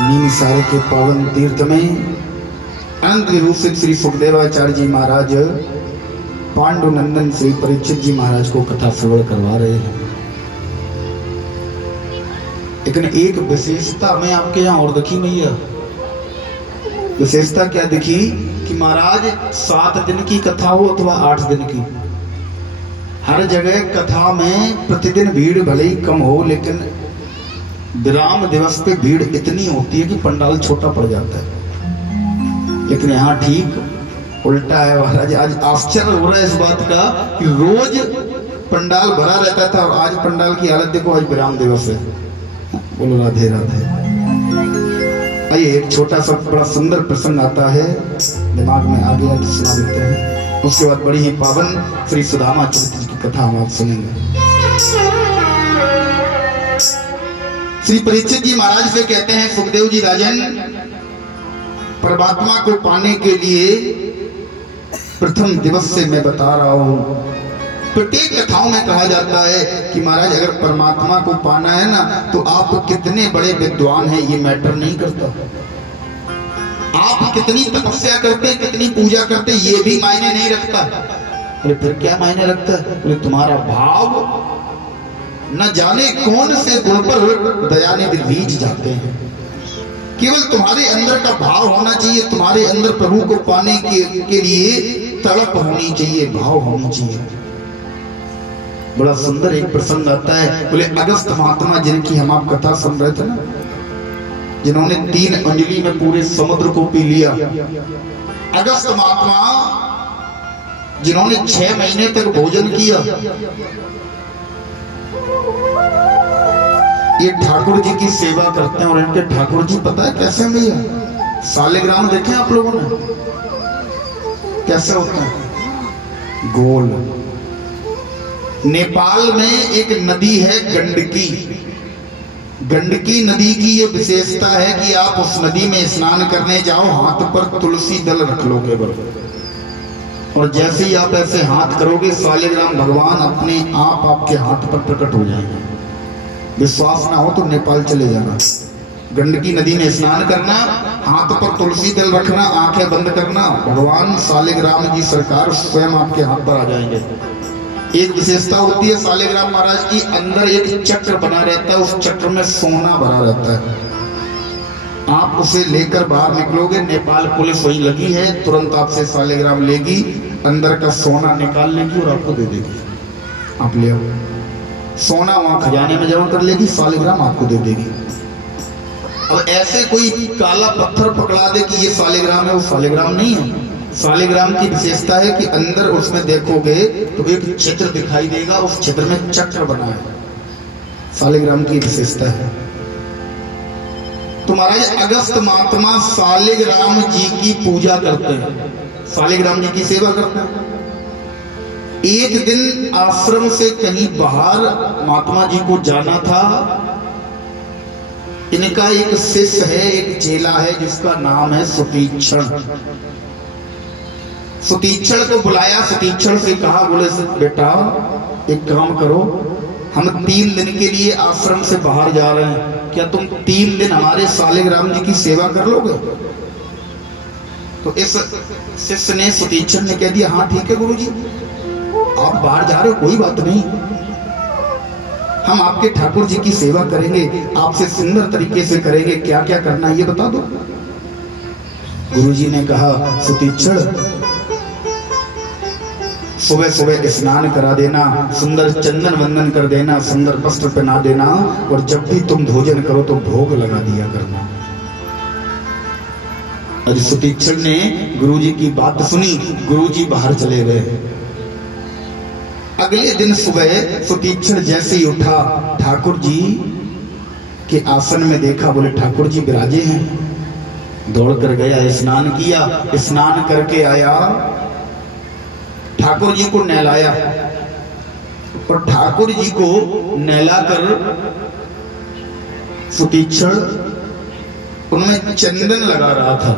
नीमिसारे के पावन तीर्थ में अनंत रूप से श्री सुखदेवाचार्य जी महाराज पांडुनंदन श्री परीक्षित जी महाराज को कथा श्रवण करवा रहे हैं। लेकिन एक विशेषता हमें आपके यहाँ और दिखी नहीं है। विशेषता क्या दिखी कि महाराज 7 दिन की कथा हो अथवा 8 दिन की, हर जगह कथा में प्रतिदिन भीड़ भले ही कम हो, लेकिन विराम दिवस पे भीड़ इतनी होती है कि पंडाल छोटा पड़ जाता है। लेकिन यहाँ ठीक उल्टा है महाराज। आज आश्चर्य हो रहा है इस बात का कि रोज पंडाल भरा रहता था और आज पंडाल की हालत देखो, आज विराम दिवस है। बोलो राधे राधे। आइए एक छोटा सा बड़ा सुंदर प्रसंग आता है, दिमाग में आ गया तो सुना देते हैं। उसके बाद बड़ी ही पावन श्री सुदामा चरित्र की कथा हम आप सुनेंगे। श्री परीक्षित जी महाराज से कहते हैं, सुखदेव जी राजन, परमात्मा को पाने के लिए प्रथम दिवस से मैं बता रहा हूं। प्रत्येक कथाओं में कहा जाता है कि महाराज अगर परमात्मा को पाना है ना तो आप कितने बड़े विद्वान हैं ये मैटर नहीं करता। आप कितनी तपस्या करते, कितनी पूजा करते, ये भी मायने नहीं रखता। अरे फिर क्या मायने रखता है? अरे तुम्हारा भाव न जाने कौन से गुण पर दयानिधि रीझ जाते हैं। केवल तुम्हारे अंदर का भाव होना चाहिए, तुम्हारे अंदर प्रभु को पाने के लिए तड़प होनी चाहिए, भाव होनी चाहिए। बड़ा सुंदर एक प्रसंग आता है। बोले अगस्त महात्मा जिनकी हम आप कथा सुन रहे थे ना, जिन्होंने 3 अंजलि में पूरे समुद्र को पी लिया। अगस्त महात्मा जिन्होंने 6 महीने तक भोजन किया। ये ठाकुर जी की सेवा करते हैं और इनके ठाकुर जी पता है कैसे भैया? सालिग्राम देखे आप लोगों ने कैसे होता है? गोल। नेपाल में एक नदी है गंडकी। गंडकी नदी की ये विशेषता है कि आप उस नदी में स्नान करने जाओ, हाथ पर तुलसी दल रख लो केवल, और जैसे ही आप ऐसे हाथ करोगे सालिग्राम भगवान अपने आप आपके हाथ पर प्रकट हो जाएंगे। विश्वास ना हो तो नेपाल चले जाना, गंडकी नदी में स्नान करना, हाथ पर तुलसी दल रखना, आंखें बंद करना, भगवान सालिग्राम जी सरकार स्वयं आपके हाथ पर आ जाएंगे। एक विशेषता होती है सालिग्राम महाराज की, अंदर एक चक्र बना रहता है, उस चक्र में सोना भरा रहता है। आप उसे लेकर बाहर निकलोगे, नेपाल पुलिस वही लगी है, तुरंत आपसे सालिग्राम लेगी, अंदर का सोना निकाल लेगी और आपको दे देगी। आप ले आओ, सोना वहां खजाने में जमा कर लेगी, सालिग्राम आपको दे देगी। अब ऐसे कोई काला पत्थर पकड़ा दे कि ये सालिग्राम है, वो सालिग्राम नहीं है। सालिग्राम की विशेषता है कि अंदर उसमें देखोगे तो एक छिद्र दिखाई देगा, उस छिद्र में चक्र बना है। सालिग्राम की विशेषता है। तो महाराज अगस्त महात्मा सालिग्राम जी की पूजा करते हैं, सालिग्राम जी की सेवा करते हैं। एक दिन आश्रम से कहीं बाहर महात्मा जी को जाना था। इनका एक शिष्य है, एक चेला है जिसका नाम है सुतीक्षण। सुतीक्षण को बुलाया, सुतीक्षण से कहा, बोले बेटा एक काम करो, हम 3 दिन के लिए आश्रम से बाहर जा रहे हैं, क्या तुम 3 दिन हमारे सालिग्राम जी की सेवा कर लोगे? तो इस शिष्य ने, सुतीक्षण ने कह दिया, हाँ ठीक है गुरुजी, आप बाहर जा रहे हो कोई बात नहीं, हम आपके ठाकुर जी की सेवा करेंगे, आपसे सुंदर तरीके से करेंगे, क्या क्या करना है ये बता दो। गुरुजी ने कहा, सुतीक्षण सुबह सुबह स्नान करा देना, सुंदर चंदन वंदन कर देना, सुंदर वस्त्र पहना देना, और जब भी तुम भोजन करो तो भोग लगा दिया करना। और सुतीक्षण ने गुरुजी की बात सुनी, गुरुजी बाहर चले गए। अगले दिन सुबह सुतीक्षण जैसे ही उठा, ठाकुर जी के आसन में देखा, बोले ठाकुर जी विराजे हैं। दौड़ कर गया, स्नान किया, स्नान करके आया, ठाकुर जी को नहलाया, और ठाकुर जी को नहलाकर सुतीक्षण उनमें चंदन लगा रहा था।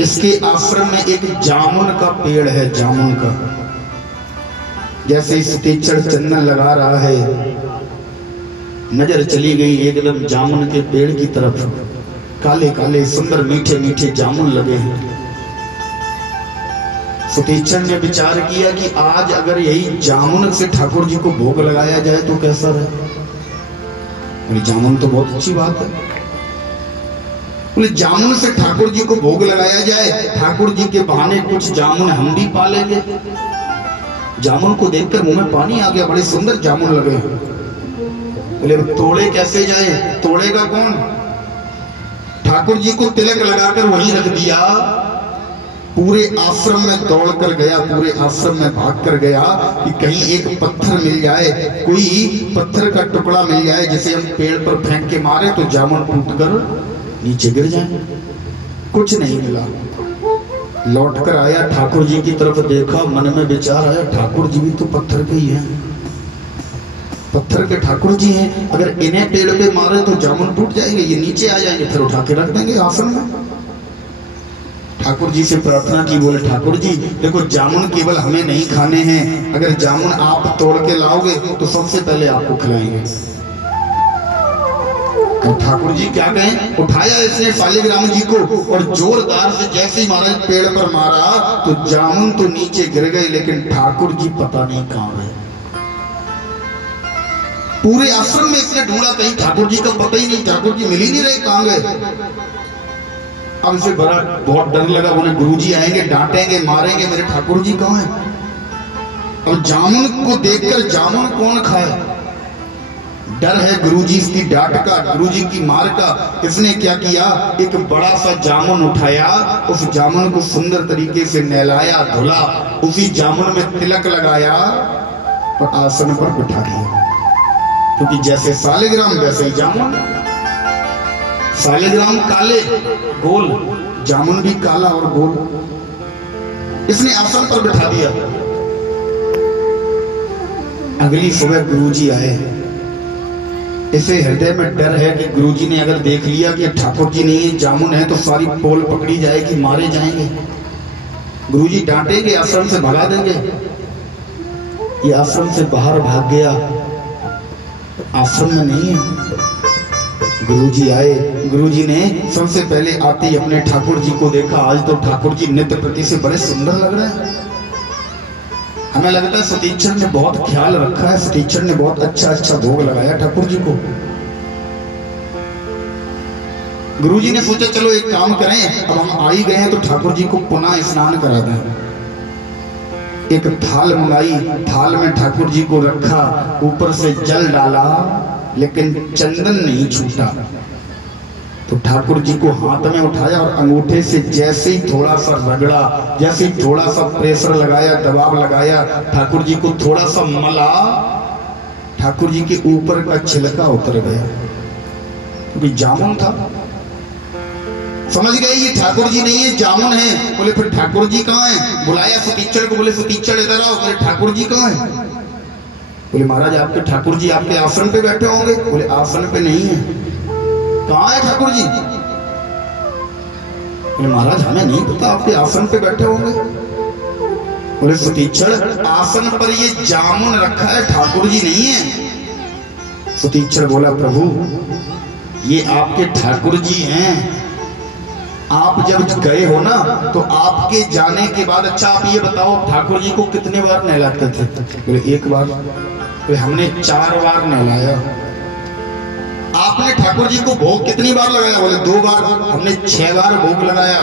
इसके आश्रम में एक जामुन का पेड़ है, जामुन का। जैसे ही सतीचर चंदन लगा रहा है, नजर चली गई एकदम जामुन के पेड़ की तरफ। काले काले सुंदर मीठे मीठे जामुन लगे हैं। सतीचर ने विचार किया कि आज अगर यही जामुन से ठाकुर जी को भोग लगाया जाए तो कैसा रहे। बोले जामुन तो बहुत अच्छी बात है। बोले जामुन से ठाकुर जी को भोग लगाया जाए, ठाकुर जी के बहाने कुछ जामुन हम भी पा लेंगे। जामुन को देखकर मुंह में पानी आ गया, बड़े सुंदर जामुन लगे। बोले तोड़े कैसे जाए, तोड़ेगा कौन। ठाकुर जी को तिलक लगाकर वहीं रख दिया। पूरे आश्रम में दौड़ कर गया, पूरे आश्रम में भाग कर गया कि कहीं एक पत्थर मिल जाए, कोई पत्थर का टुकड़ा मिल जाए जिसे हम पेड़ पर फेंक के मारे तो जामुन टूटकर नीचे गिर जाए। कुछ नहीं मिला। लौट कर आया, ठाकुर जी की तरफ देखा, मन में विचार आया ठाकुर जी भी तो पत्थर के ही हैं, पत्थर के ठाकुर जी हैं। अगर इन्हें पेड़ पे मारे तो जामुन टूट जाएंगे, ये नीचे आ जाएंगे, फिर उठा के रख देंगे आसन में। ठाकुर जी से प्रार्थना की, बोले ठाकुर जी देखो जामुन केवल हमें नहीं खाने हैं, अगर जामुन आप तोड़ के लाओगे तो सबसे पहले आपको खिलाएंगे। तो ठाकुर जी क्या कहें, उठाया इसने शालिग्राम जी को और जोरदार से जैसे ही महाराज पेड़ पर मारा तो जामुन तो नीचे गिर गए, लेकिन ठाकुर जी पता नहीं कहां गए। पूरे आश्रम में इसने ढूंढा, कहीं ठाकुर जी का पता ही नहीं, ठाकुर जी मिल ही नहीं रहे, कहां गए। अब इसे बड़ा बहुत डर लगा, बोले गुरुजी आएंगे, डांटेंगे, मारेंगे, मेरे ठाकुर जी कहां हैं। और जामुन को देखकर जामुन कौन खाए, डर है गुरुजी की डांट का, गुरुजी की मार का। इसने क्या किया, एक बड़ा सा जामुन उठाया, उस जामुन को सुंदर तरीके से नहलाया, धुला, उसी जामुन में तिलक लगाया और आसन पर बिठा दिया। क्योंकि जैसे शालिग्राम वैसे ही जामुन। शालिग्राम काले गोल, जामुन भी काला और गोल। इसने आसन पर बिठा दिया। अगली सुबह गुरुजी आए। इसे हृदय में डर है कि गुरुजी ने अगर देख लिया कि ठाकुर जी नहीं है, जामुन है, तो सारी पोल पकड़ी जाएगी, मारे जाएंगे। गुरुजी डांटेंगे, आश्रम से भगा देंगे। ये आश्रम से बाहर भाग गया, आश्रम में नहीं है। गुरुजी आए, गुरुजी ने सबसे पहले आते ही अपने ठाकुर जी को देखा। आज तो ठाकुर जी नित्य प्रति से बड़े सुंदर लग रहे हैं। हमें लगता है सतीचर ने बहुत ख्याल रखा है, सतीचर ने बहुत अच्छा अच्छा भोग लगाया ठाकुर जी को। गुरुजी ने सोचा चलो एक काम करें, अब हम आ ही गए हैं तो ठाकुर जी को पुनः स्नान करा दें। एक थाल मंगाई, थाल में ठाकुर जी को रखा, ऊपर से जल डाला, लेकिन चंदन नहीं छूटा। तो ठाकुर जी को हाथ में उठाया और अंगूठे से जैसे ही थोड़ा सा रगड़ा, जैसे ही थोड़ा सा प्रेशर लगाया, दबाव लगाया, ठाकुर जी को थोड़ा सा मला, ठाकुर जी के ऊपर का छिलका उतर गया, क्योंकि जामुन था। समझ गए ये ठाकुर जी नहीं है, जामुन है। बोले फिर ठाकुर जी कहाँ हैं। बुलाया सतीचर को, बोले सतीचर इधर आओ। बोले ठाकुर जी कहाँ हैं। बोले महाराज आपके ठाकुर जी आपके आसन पे बैठे होंगे। बोले आसन पे नहीं है। कहाँ है ठाकुर जी। बोले महाराज हमें नहीं पता, आपके आसन पे बैठे होंगे। बोले सतीचर आसन पर ये जामुन रखा है, ठाकुर जी नहीं है। सतीचर बोला प्रभु ये आपके ठाकुर जी हैं। आप जब गए हो ना तो आपके जाने के बाद, अच्छा आप ये बताओ ठाकुर जी को कितने बार नहलाते थे। बोले एक बार। बोले हमने 4 बार नहलाया। आपने ठाकुर जी को भोग कितनी बार लगाया। बोले 2 बार। हमने 6 बार भोग लगाया।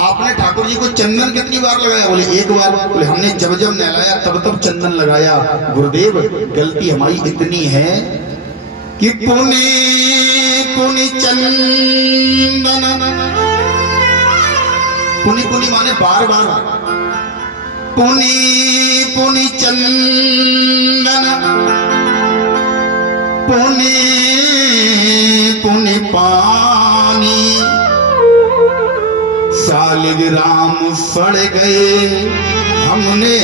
आपने ठाकुर जी को चंदन कितनी बार लगाया। बोले 1 बार। बोले हमने जब जब नहलाया तब तब चंदन लगाया। गुरुदेव गलती हमारी इतनी है कि पुनि पुनि चंदन, पुनि पुनि माने बार बार, पुनि पुनि चंदन, पुनि पुनि पानी, शालिग्राम सड़ गए हमने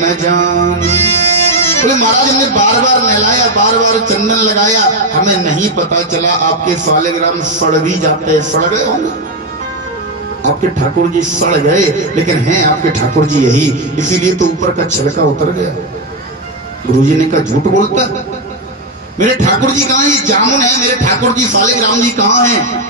न जानी। बोले महाराज हमने बार बार नहलाया, बार बार चंदन लगाया, हमें नहीं पता चला आपके शालिग्राम सड़ भी जाते, सड़ गए होंगे। आपके ठाकुर जी सड़ गए, लेकिन हैं आपके ठाकुर जी यही, इसीलिए तो ऊपर का छिलका उतर गया। गुरुजी ने कहा झूठ बोलता, मेरे ठाकुर जी कहाँ, ये जामुन है, मेरे ठाकुर जी सालिग्राम जी कहाँ हैं?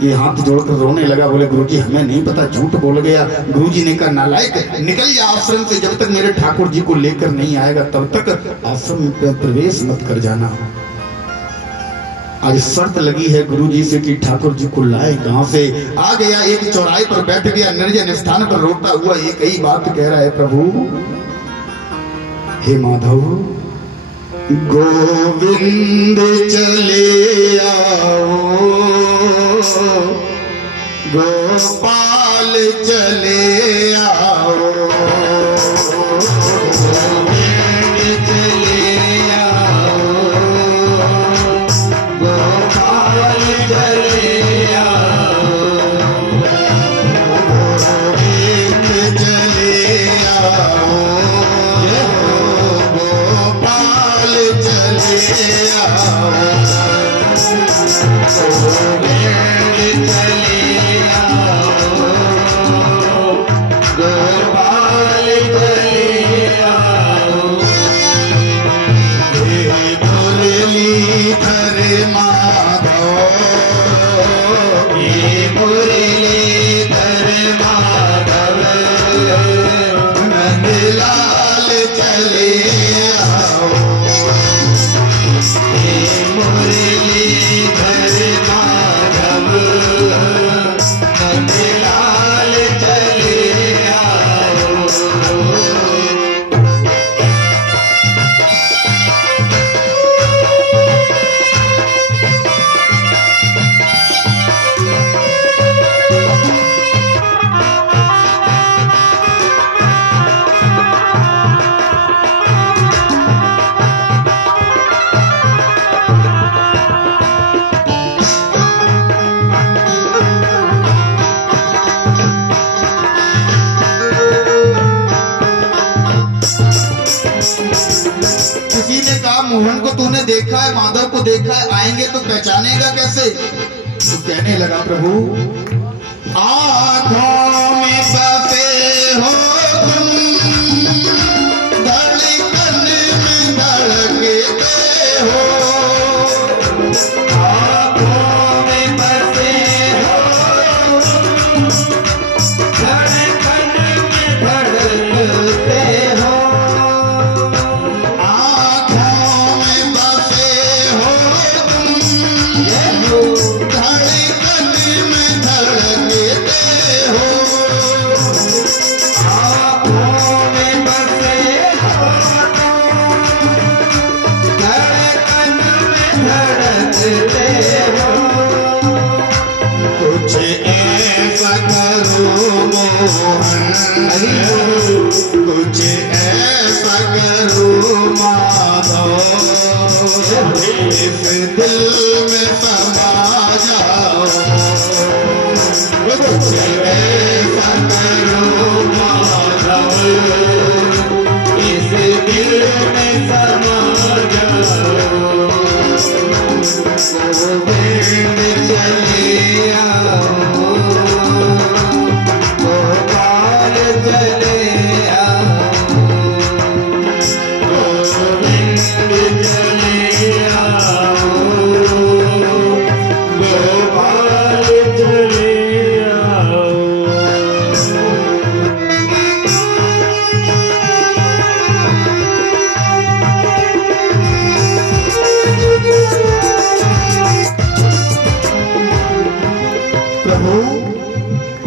ये हाथ जोड़कर रोने लगा, बोले गुरुजी हमें नहीं पता, झूठ बोल गया। गुरुजी ने कहा नालायक, निकल जा आश्रम से, जब तक मेरे ठाकुर जी को लेकर नहीं आएगा तब तक आश्रम में प्रवेश मत कर जाना। आज शर्त लगी है गुरुजी से कि ठाकुर जी को लाए कहां से। आ गया, एक चौराहे पर बैठ गया, निर्जन स्थान पर रोता हुआ एक ही बात कह रहा है, प्रभु हे माधव गोविंद चले आओ, गोपाल चले आओ, गोविंद चले आओ, गोपाल चले आओ, गोविंद चले आओ, गोपाल चले आओ, गोविंद चले आओ, गोपाल चले आओ। हे मुरलीधर माधव, हे मुरलीधर माधव, नंदलाल चले आओ, हे मुरलीधर माधव, नंदलाल चले आओ। किसी ने कहा मोहन को तूने देखा है, माधव को देखा है, आएंगे तो पहचानेगा कैसे? तो कहने लगा प्रभु आँखों में बसे हो तुम, धड़कन में धड़कते हो, आँखों में बसे हो तुम, धड़कन में धड़कते हो, आँखों में बसे हो तुम, धड़कन में धड़कते हो, आँखों में बसे हो तुम, धड़कन में धड़कते हो। कुछ ऐसा करो मोहन, कुछ ऐसा करो माधव, इस दिल में समा जाओ, कुछ ऐसा करो माधव, इस दिल में समा जाओ, गोविंद चले आओ, गोपाल चले आओ, गोविंद चले आओ, गोपाल चले आओ। प्रभु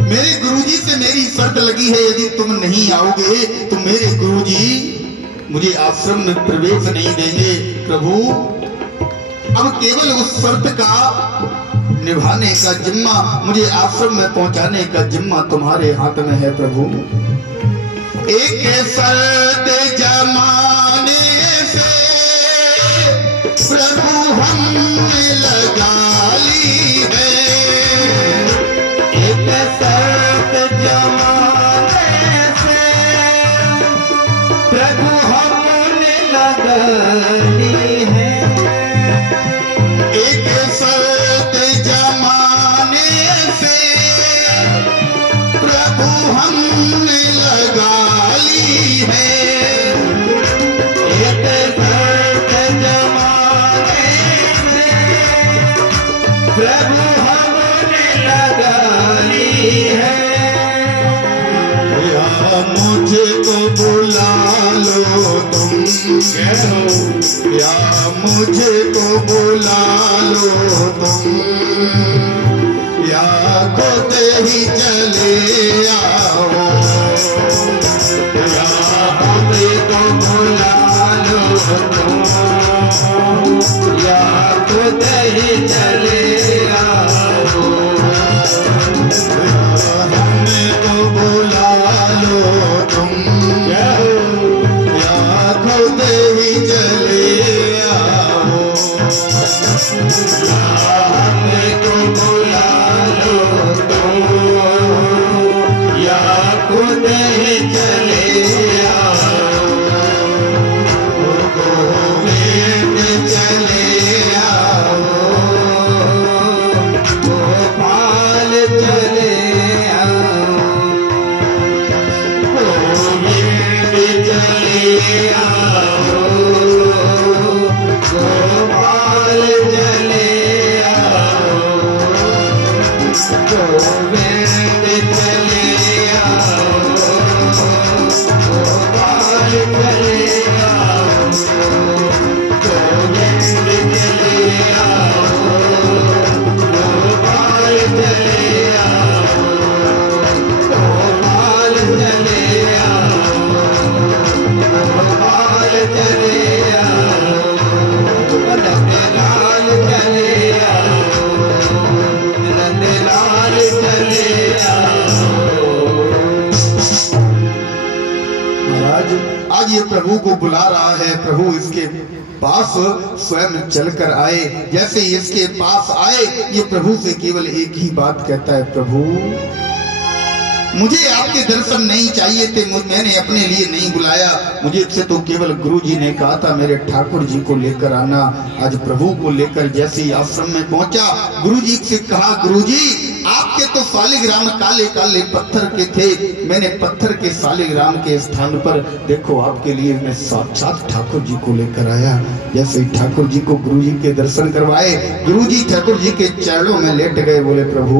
मेरे गुरुजी से मेरी शर्त लगी है, यदि तुम नहीं आओगे तो मेरे गुरुजी मुझे आश्रम में प्रवेश नहीं देंगे। प्रभु अब केवल उस शर्त का निभाने का जिम्मा, मुझे आश्रम में पहुंचाने का जिम्मा तुम्हारे हाथ में है। प्रभु एक शर्त जमाने से प्रभु हमने लगा ली है, एक शर्त जमाने से प्रभु हमने लगा ली है, एक शर्त जमाने से या मुझे तो बुला लो तुम, या खुद ही चले आओ, या मुझे तो बुला लो तुम, या खुद ही चले आओ, हमें तो बुला लो तुम, या खुद ही चले आओ, हमें तो बुला लो तुम, या खुद ही चले आओ, गोविंद चले आओ, गोपाल चले आओ, गोविंद चले आओ, गोपाल चले आओ, गोविंद चले आओ, गोपाल चले आओ, गोविंद चले आओ, गोपाल चले आओ, गोपाल चले आओ, गोपाल चले आओ, नंदलाल चले आओ, नंदलाल चले आओ। महाराज आज ये प्रभु को बुला रहा है, प्रभु इसके पास स्वयं चलकर आए। जैसे ही इसके पास आए ये प्रभु से केवल एक ही बात कहता है, प्रभु मुझे आपके दर्शन नहीं चाहिए थे, मैंने अपने लिए नहीं बुलाया, मुझे से तो केवल गुरु जी ने कहा था मेरे ठाकुर जी को लेकर आना। आज प्रभु को लेकर जैसे ही आश्रम में पहुंचा, गुरु जी से कहा, गुरु जी आपके तो सालिग्राम काले काले पत्थर के थे, मैंने पत्थर के सालिग्राम के स्थान पर देखो आपके लिए मैं साक्षात ठाकुर जी को लेकर आया। जैसे ही ठाकुर जी को गुरु जी के दर्शन करवाए, गुरु जी ठाकुर जी के चरणों में लेट गए, बोले प्रभु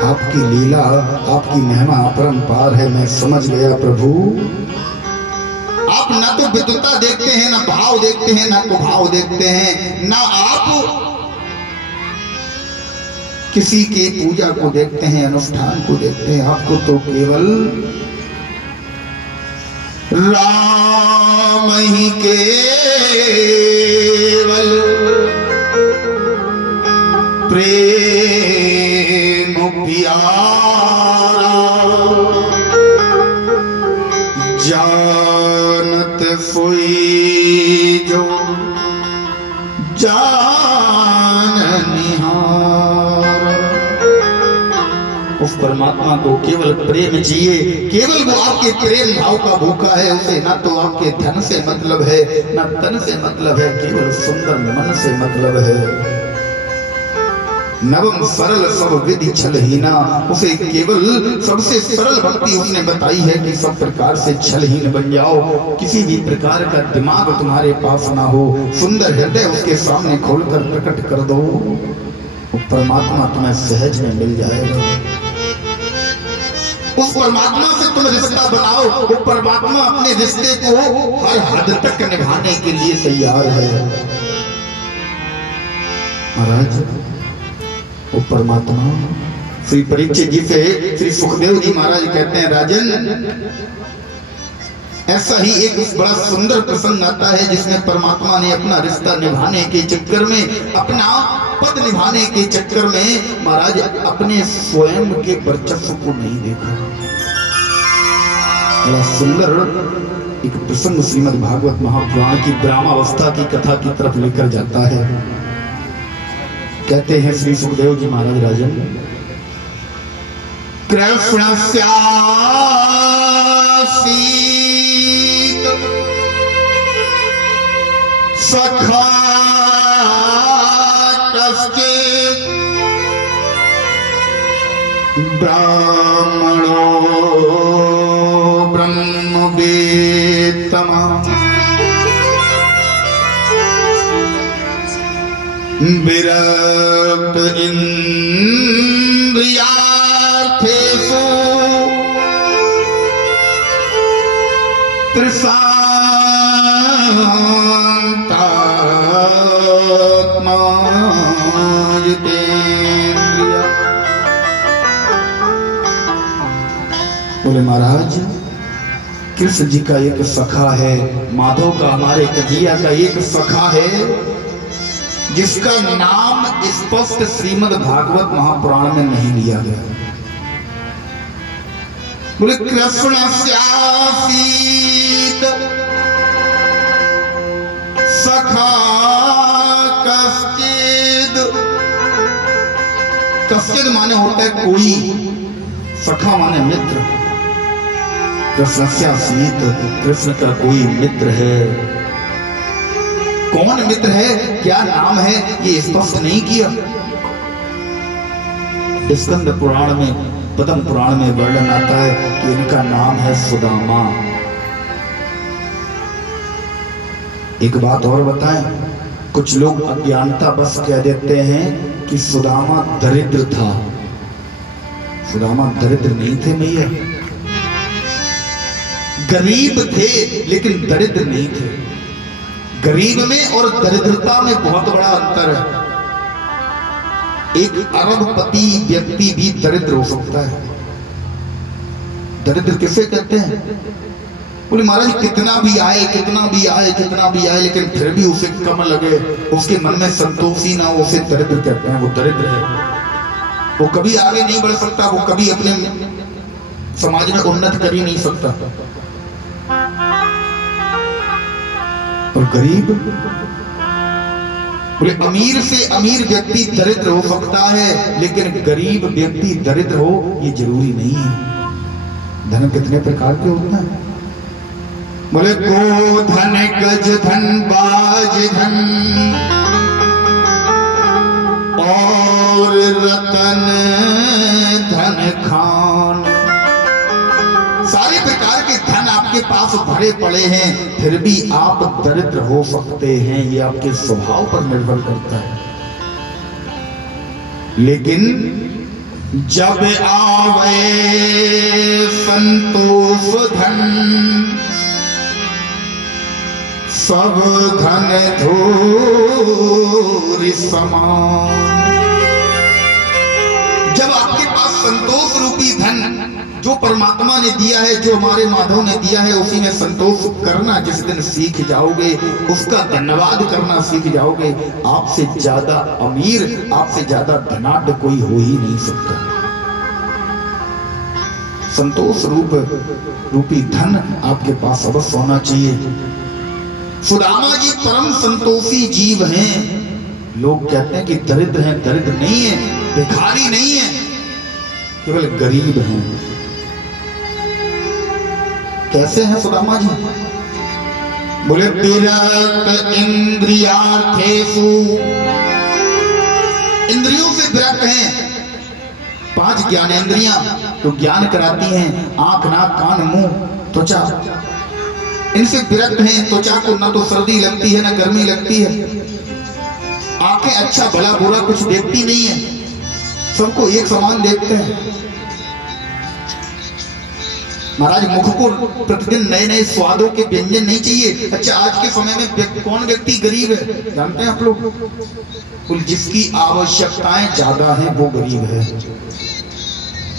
आपकी लीला आपकी महिमा अपरंपार है, मैं समझ गया प्रभु। आप ना तो विद्वता देखते हैं, ना भाव देखते हैं, ना कुभाव देखते हैं, ना आप किसी के पूजा को देखते हैं, अनुष्ठान को देखते हैं, आपको तो केवल राम ही केवल प्रेम प्यारा, जानत सोई जो जान निहार। उस परमात्मा को केवल प्रेम चाहिए, केवल वो आपके प्रेम भाव का भूखा है, उसे ना तो आपके धन से मतलब है, ना तन से मतलब है, केवल सुंदर मन से मतलब है। नवम सरल सब विधि छलहीना, उसे केवल सबसे सरल भक्ति उसने बताई है कि सब प्रकार से छलहीन बन जाओ, किसी भी प्रकार का दिमाग तुम्हारे पास ना हो, सुंदर हृदय उसके सामने खोलकर प्रकट कर दो, परमात्मा तुम्हें सहज में मिल जाएगा। उस परमात्मा से तुम रिश्ता बनाओ, वो परमात्मा अपने रिश्ते को हर हद तक निभाने के लिए तैयार है। महाराज वो परमात्मा श्री परीक्षित जी से श्री सुखदेव जी महाराज कहते हैं, राजन ऐसा ही एक बड़ा सुंदर प्रसंग आता है जिसमें परमात्मा ने अपना रिश्ता निभाने के चक्कर में, अपना पद निभाने के चक्कर में महाराज अपने स्वयं के वर्चस्व को नहीं देखा। बड़ा सुंदर एक प्रसंग श्रीमद् भागवत महापुराण की ब्रह्मावस्था की कथा की तरफ लेकर जाता है। कहते हैं श्री सुखदेव जी महाराज, राजन कृष्णस्यासीत सखा कश्चित् ब्राह्मणो ब्रह्मवेत्तमा विरक्त इंद्रियार्थेषु शांतात्मा जितेन्द्रिय। बोले महाराज, कृष्ण जी का एक सखा है, माधव का, हमारे कन्हैया का एक सखा है, जिसका नाम स्पष्ट श्रीमद् भागवत महापुराण में नहीं लिया गया। बोले कृष्ण स्यासीत सखा कश्चिद। कश्चिद माने होता है कोई, सखा माने मित्र। कृष्ण स्यासीत, कृष्ण का कोई मित्र है। कौन मित्र है, क्या नाम है, ये स्पष्ट नहीं किया। स्कंद पुराण में, पद्म पुराण में वर्णन आता है कि इनका नाम है सुदामा। एक बात और बताएं, कुछ लोग अज्ञानता बस कह देते हैं कि सुदामा दरिद्र था। सुदामा दरिद्र नहीं थे भैया, गरीब थे लेकिन दरिद्र नहीं थे। गरीब में और दरिद्रता में बहुत बड़ा अंतर है। एक अरबपति व्यक्ति भी दरिद्र हो सकता है। दरिद्र किसे कहते हैं? बोले महाराज कितना भी आए, कितना भी आए, कितना भी आए, लेकिन फिर भी उसे कम लगे, उसके मन में संतोषी ना हो, उसे दरिद्र कहते हैं। वो दरिद्र है, वो कभी आगे नहीं बढ़ सकता, वो कभी अपने समाज में उन्नत कर ही नहीं सकता। और गरीब, बोले अमीर से अमीर व्यक्ति दरिद्र हो सकता है, लेकिन गरीब व्यक्ति दरिद्र हो ये जरूरी नहीं है। धन कितने प्रकार के होते हैं? बोले गो धन, गज धन, बाज धन और रतन धन खान। सारे प्रकार के धन आपके पास भरे पड़े हैं, फिर भी आप दरिद्र हो सकते हैं। ये आपके स्वभाव पर निर्भर करता है। लेकिन जब आवे संतोष धन, सब धन धूरि समान। जब आपके पास संतोष रूपी धन जो परमात्मा ने दिया है, जो हमारे माधव ने दिया है, उसी में संतोष करना जिस दिन सीख जाओगे, उसका धन्यवाद करना सीख जाओगे, आपसे ज्यादा अमीर, आपसे ज्यादा धनाढ्य कोई हो ही नहीं सकता। संतोष रूपी धन आपके पास अवश्य होना चाहिए। सुदामा जी परम संतोषी जीव हैं। लोग कहते हैं कि दरिद्र हैं, दरिद्र नहीं है, भिखारी नहीं है, केवल गरीब हैं। कैसे हैं सुदामा जी? बोले विरक्त इंद्रियार्थेषु, इंद्रियों से विरक्त हैं। 5 ज्ञानेंद्रियां तो ज्ञान कराती हैं, आंख, नाक, कान, मुंह, त्वचा, इनसे विरक्त हैं। त्वचा को ना तो सर्दी लगती है ना गर्मी लगती है। आंखें अच्छा भला बुरा कुछ देखती नहीं है, सबको एक समान देखते हैं। महाराज मुख को प्रतिदिन नए नए स्वादों के व्यंजन नहीं चाहिए। अच्छा आज के समय में कौन व्यक्ति गरीब है जानते हैं आप लोग? जिसकी आवश्यकताएं ज्यादा हैं वो गरीब है।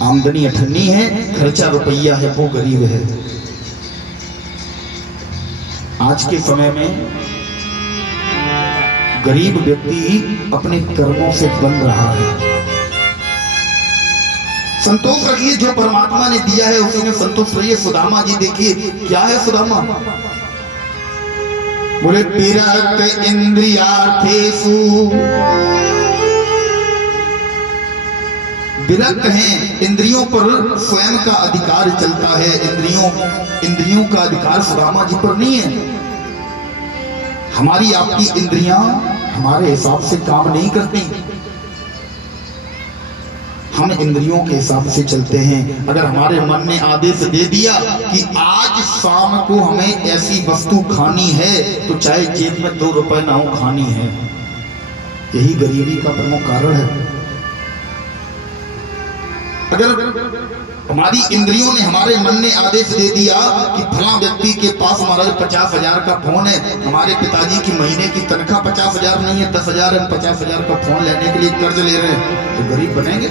आमदनी अठन्नी है, खर्चा रुपया है, वो गरीब है। आज के समय में गरीब व्यक्ति अपने कर्मों से बंध रहा है। संतोष रखिए, जो परमात्मा ने दिया है उसी में संतोष रहिए। सुदामा जी देखिए क्या है सुदामा? बोले विरक्त इंद्रियार्थेषु, विरक्त हैं, इंद्रियों पर स्वयं का अधिकार चलता है। इंद्रियों का अधिकार सुदामा जी पर नहीं है। हमारी आपकी इंद्रियां हमारे हिसाब से काम नहीं करती, हम इंद्रियों के हिसाब से चलते हैं। अगर हमारे मन ने आदेश दे दिया कि आज शाम को हमें ऐसी वस्तु खानी है, तो चाहे जेब में 2 रुपए ना हो, खानी है। यही गरीबी का प्रमुख कारण है। अगर हमारी इंद्रियों ने, हमारे मन ने आदेश दे दिया कि फला व्यक्ति के पास महाराज 50,000 का फोन है, हमारे पिताजी की महीने की तनख्वाह 50,000 नहीं है, 10,000 है, 50,000 का फोन लेने के लिए कर्ज ले रहे हैं, तो गरीब बनेंगे।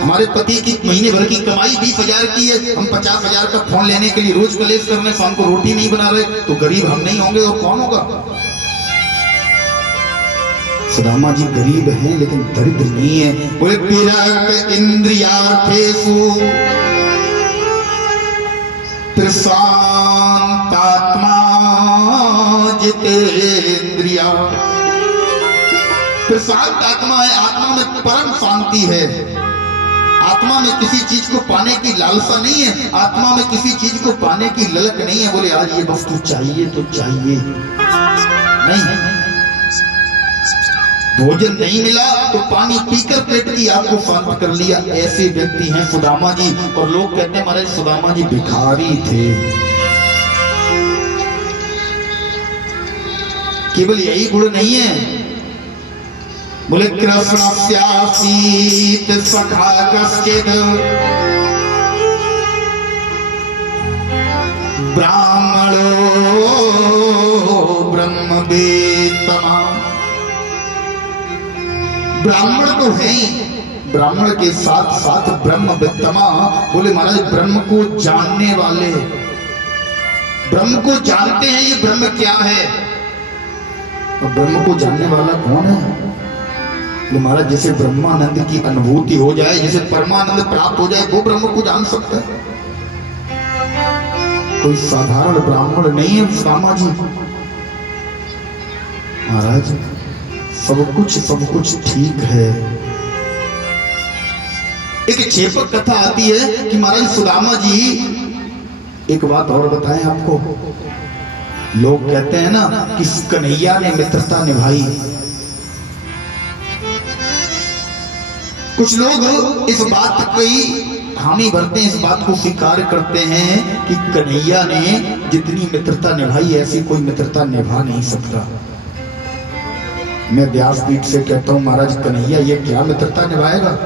हमारे पति की महीने भर की कमाई 20,000 की है, हम 50,000 का फोन लेने के लिए रोज कलेश कर रहे, शाम को रोटी नहीं बना रहे, तो गरीब हम नहीं होंगे और कौन होगा? सुदामा जी गरीब हैं लेकिन दरिद्र नहीं है। बोले पिरक इंद्रियार्थेषु प्रशांतात्मा जितेंद्रिया। प्रशांत आत्मा है, आत्मा में परम शांति है, आत्मा में किसी चीज को पाने की लालसा नहीं है, आत्मा में किसी चीज को पाने की ललक नहीं है। बोले आज ये वस्तु चाहिए तो चाहिए नहीं, भोजन नहीं मिला तो पानी पीकर पेट की आग को शांत कर लिया। ऐसे व्यक्ति हैं सुदामा जी। और लोग कहते हैं महाराज सुदामा जी भिखारी थे। केवल यही गुण नहीं है। बोले कृष्णस्यासीत सखा कश्चित् ब्राह्मणो ब्रह्मवेत्तमा। ब्राह्मण तो है, ब्राह्मण के साथ साथ ब्रह्मवेत्तमा। बोले महाराज ब्रह्म को जानने वाले, ब्रह्म को जानते हैं ये ब्रह्म क्या है। और ब्रह्म को जानने वाला कौन है? महाराज जैसे ब्रह्मानंद की अनुभूति हो जाए, जैसे परमानंद प्राप्त हो जाए, वो ब्रह्म को जान सकता है। कोई साधारण ब्राह्मण नहीं है सुदामा जी। महाराज सब कुछ ठीक है। एक चेपक कथा आती है कि महाराज सुदामा जी, एक बात और बताएं आपको। लोग कहते हैं ना कि कन्हैया ने मित्रता निभाई। कुछ लोग इस बात की हामी भरते हैं, इस बात को स्वीकार करते हैं कि कन्हैया ने जितनी मित्रता निभाई ऐसी कोई मित्रता निभा नहीं सकता। मैं व्यासपीठ से कहता हूं महाराज कन्हैया ये क्या मित्रता निभाएगा?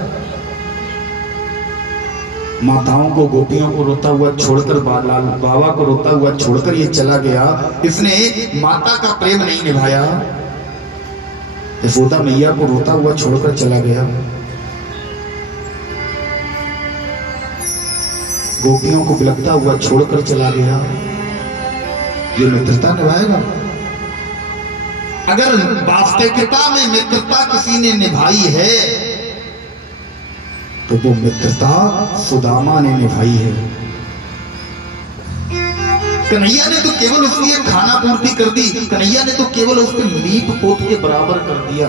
माताओं को, गोपियों को रोता हुआ छोड़कर, बाबा को रोता हुआ छोड़कर ये चला गया। इसने माता का प्रेम नहीं निभाया। यशोदा मैया को रोता हुआ छोड़कर चला गया। गोपियों को बिलखता हुआ छोड़कर चला गया। ये मित्रता निभाएगा? अगर वास्तविकता में मित्रता किसी ने निभाई है तो वो मित्रता सुदामा ने निभाई है। कन्हैया ने तो केवल उसके लिए खाना पूर्ति कर दी, कन्हैया ने तो केवल उसको लीप पोत के बराबर कर दिया।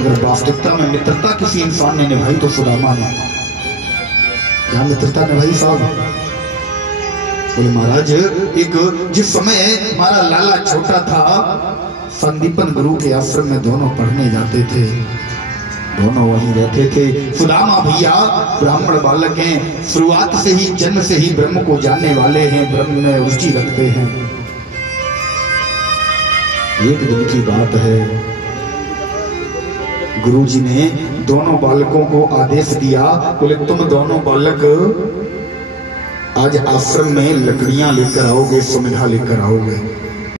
अगर वास्तविकता में मित्रता किसी इंसान ने निभाई तो सुदामा ने। क्या मित्रता निभाई साहब? बोले महाराज एक जिस समय हमारा लाला छोटा था, संदीपन गुरु के आश्रम में दोनों पढ़ने जाते थे, दोनों वहीं रहते थे। सुदामा भैया ब्राह्मण बालक हैं, शुरुआत से ही, जन्म से ही ब्रह्म को जानने वाले हैं, ब्रह्म में रुचि रखते हैं। एक दिन की बात है, गुरुजी ने दोनों बालकों को आदेश दिया, बोले तुम दोनों बालक आज आश्रम में लकड़ियां लेकर आओगे, सुमिधा लेकर आओगे।